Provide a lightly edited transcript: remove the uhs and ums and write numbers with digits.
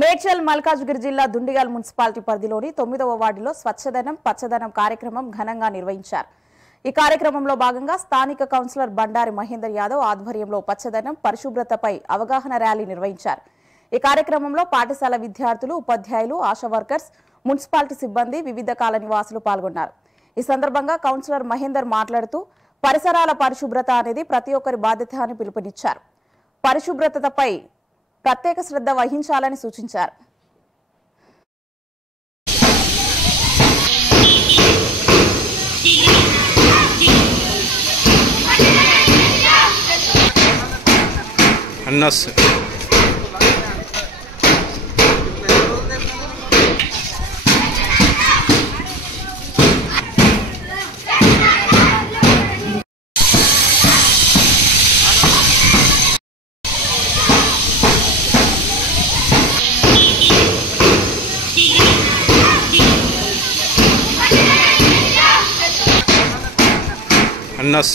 మేడ్చల్ మల్కాజ్గిరి జిల్లా దుండిగల్ మున్సిపాలిటీ పరిధిలోని 9వ వార్డులో స్వచ్ఛదనం పచ్చదనం కార్యక్రమం ఘనంగా నిర్వహించారు. ఈ కార్యక్రమంలో భాగంగా స్థానిక కౌన్సిలర్ బండారి మహేందర్ యాదవ్ ఆధ్వర్యంలో పచ్చదనం పరిశుభ్రతపై అవగాహన ర్యాలీ నిర్వహించారు. ఈ కార్యక్రమంలో పాఠశాల విద్యార్థులు, ఉపాధ్యాయులు, ఆశా వర్కర్స్, మున్సిపాలిటీ సిబ్బంది, వివిధ కాలనీ నివాసులు పాల్గొన్నారు. ఈ సందర్భంగా కౌన్సిలర్ మహేందర్ మాట్లాడుతూ పరిసరాల పరిశుభ్రత అనేది ప్రతి ఒక్కరి బాధ్యత అని పిలుపునిచ్చారు. పరిశుభ్రతపై ప్రత్యేక శ్రద్ధ వహించాలని సూచించారు. अन्नस